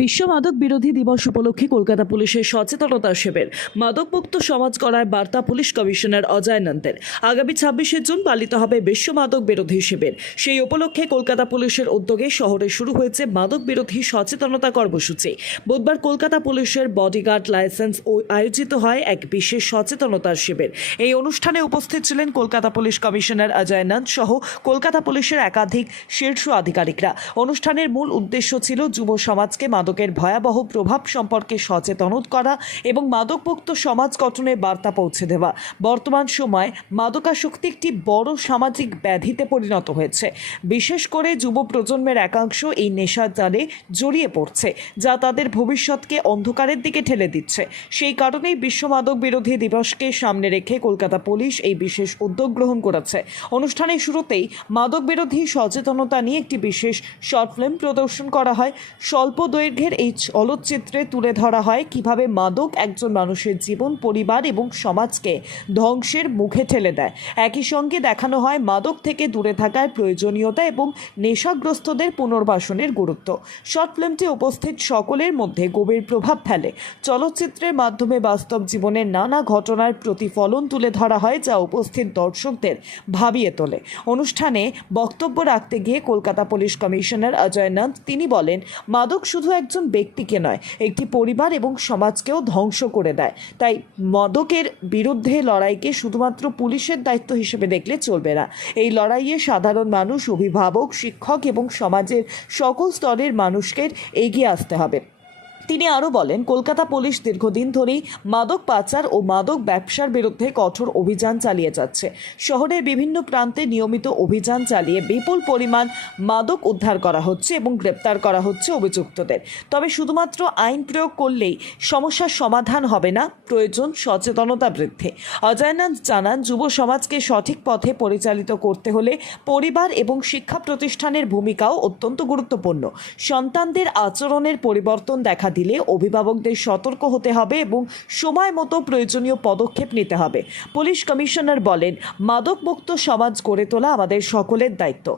বিশ্ব মাদক বিরোধী দিবস উপলক্ষে কলকাতা পুলিশের সচেতনতা শিবির মাদকমুক্ত সমাজ করার বার্তা পুলিশ কমিশনার অজয় নন্দের। আগামী 26শে জুন পালিত হবে বিশ্ব মাদক বিরোধী শিবির। সেই উপলক্ষে কলকাতা পুলিশের উদ্যোগে শহরে শুরু হয়েছে মাদক বিরোধী সচেতনতা কর্মসূচি। বুধবার কলকাতা পুলিশের বডিগার্ড লাইসেন্স ও আয়োজিত হয় এক বিশেষ সচেতনতার শিবির। এই অনুষ্ঠানে উপস্থিত ছিলেন কলকাতা পুলিশ কমিশনার অজয় নন্দ সহ কলকাতা পুলিশের একাধিক শীর্ষ আধিকারিকরা। অনুষ্ঠানের মূল উদ্দেশ্য ছিল যুব সমাজকে মাদকের ভয়াবহ প্রভাব সম্পর্কে সচেতন করা এবং মাদকমুক্ত সমাজ গঠনের বার্তা পৌঁছে দেওয়া। বর্তমান সময়ে মাদকাসক্তি একটি বড় সামাজিক ব্যাধিতে পরিণত হয়েছে। বিশেষ করে যুব প্রজন্মের একাংশ এই নেশার জালে জড়িয়ে পড়ছে, যা তাদের ভবিষ্যৎকে অন্ধকারের দিকে ঠেলে দিচ্ছে। সেই কারণেই বিশ্ব মাদক বিরোধী দিবসকে সামনে রেখে কলকাতা পুলিশ এই বিশেষ উদ্যোগ গ্রহণ করেছে। অনুষ্ঠানের শুরুতেই মাদক বিরোধী সচেতনতা নিয়ে একটি বিশেষ শর্ট ফিল্ম প্রদর্শন করা হয়। স্বল্প দৈর্ঘ্যের এই চলচ্চিত্রে তুলে ধরা হয় কিভাবে মাদক একজন মানুষের জীবন, পরিবার এবং সমাজকে ধ্বংসের মুখে ঠেলে দেয়। একই সঙ্গে দেখানো হয় মাদক থেকে দূরে থাকার প্রয়োজনীয়তা এবং নেশাগ্রস্তদের পুনর্বাসনের গুরুত্ব। শর্ট ফিল্মটি উপস্থিত সকলের মধ্যে গভীর প্রভাব ফেলে। চলচ্চিত্রের মাধ্যমে বাস্তব জীবনের নানা ঘটনার প্রতিফলন তুলে ধরা হয়, যা উপস্থিত দর্শকদের ভাবিয়ে তোলে। অনুষ্ঠানে বক্তব্য রাখতে গিয়ে কলকাতা পুলিশ কমিশনার অজয় নন্দ তিনি বলেন, মাদক শুধু একজন ব্যক্তিকে নয়, একটি পরিবার এবং সমাজকেও ধ্বংস করে দেয়। তাই মাদকের বিরুদ্ধে লড়াইকে শুধুমাত্র পুলিশের দায়িত্ব হিসেবে দেখলে চলবে না। এই লড়াইয়ে সাধারণ মানুষ, অভিভাবক, শিক্ষক এবং সমাজের সকল স্তরের মানুষকে এগিয়ে আসতে হবে। তিনি আরও বলেন, কলকাতা পুলিশ দীর্ঘদিন ধরেই মাদক পাচার ও মাদক ব্যবসার বিরুদ্ধে কঠোর অভিযান চালিয়ে যাচ্ছে। শহরের বিভিন্ন প্রান্তে নিয়মিত অভিযান চালিয়ে বিপুল পরিমাণ মাদক উদ্ধার করা হচ্ছে এবং গ্রেপ্তার করা হচ্ছে অভিযুক্তদের। তবে শুধুমাত্র আইন প্রয়োগ করলেই সমস্যার সমাধান হবে না, প্রয়োজন সচেতনতা বৃদ্ধি। অজয় নন্দ জানান, যুব সমাজকে সঠিক পথে পরিচালিত করতে হলে পরিবার এবং শিক্ষা প্রতিষ্ঠানের ভূমিকাও অত্যন্ত গুরুত্বপূর্ণ। সন্তানদের আচরণের পরিবর্তন দেখা দিলে অভিভাবকদের সতর্ক হতে হবে এবং সময় মতো প্রয়োজনীয় পদক্ষেপ নিতে হবে। পুলিশ কমিশনার বলেন, মাদকমুক্ত সমাজ গড়ে তোলা আমাদের সকলের দায়িত্ব।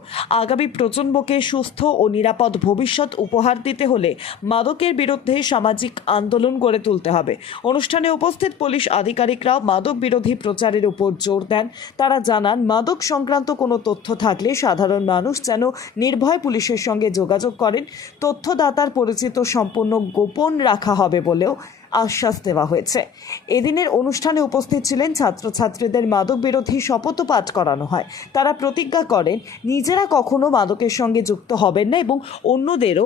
আগামী প্রজন্মকে সুস্থ ও নিরাপদ ভবিষ্যৎ উপহার দিতে হলে মাদকের বিরুদ্ধে সামাজিক আন্দোলন গড়ে তুলতে হবে। অনুষ্ঠানে উপস্থিত পুলিশ আধিকারিকরাও মাদক বিরোধী প্রচারের উপর জোর দেন। তারা জানান, মাদক সংক্রান্ত কোনো তথ্য থাকলে সাধারণ মানুষ যেন নির্ভয় পুলিশের সঙ্গে যোগাযোগ করেন। তথ্যদাতার পরিচিত সম্পূর্ণ গোপন রাখা হবে বলেও আশ্বাস দেওয়া হয়েছে। এদিনের অনুষ্ঠানে উপস্থিত ছিলেন ছাত্রছাত্রীদের মাদক বিরোধী শপথ পাঠ করানো হয়। তারা প্রতিজ্ঞা করেন নিজেরা কখনো মাদকের সঙ্গে যুক্ত হবেন না এবং অন্যদেরও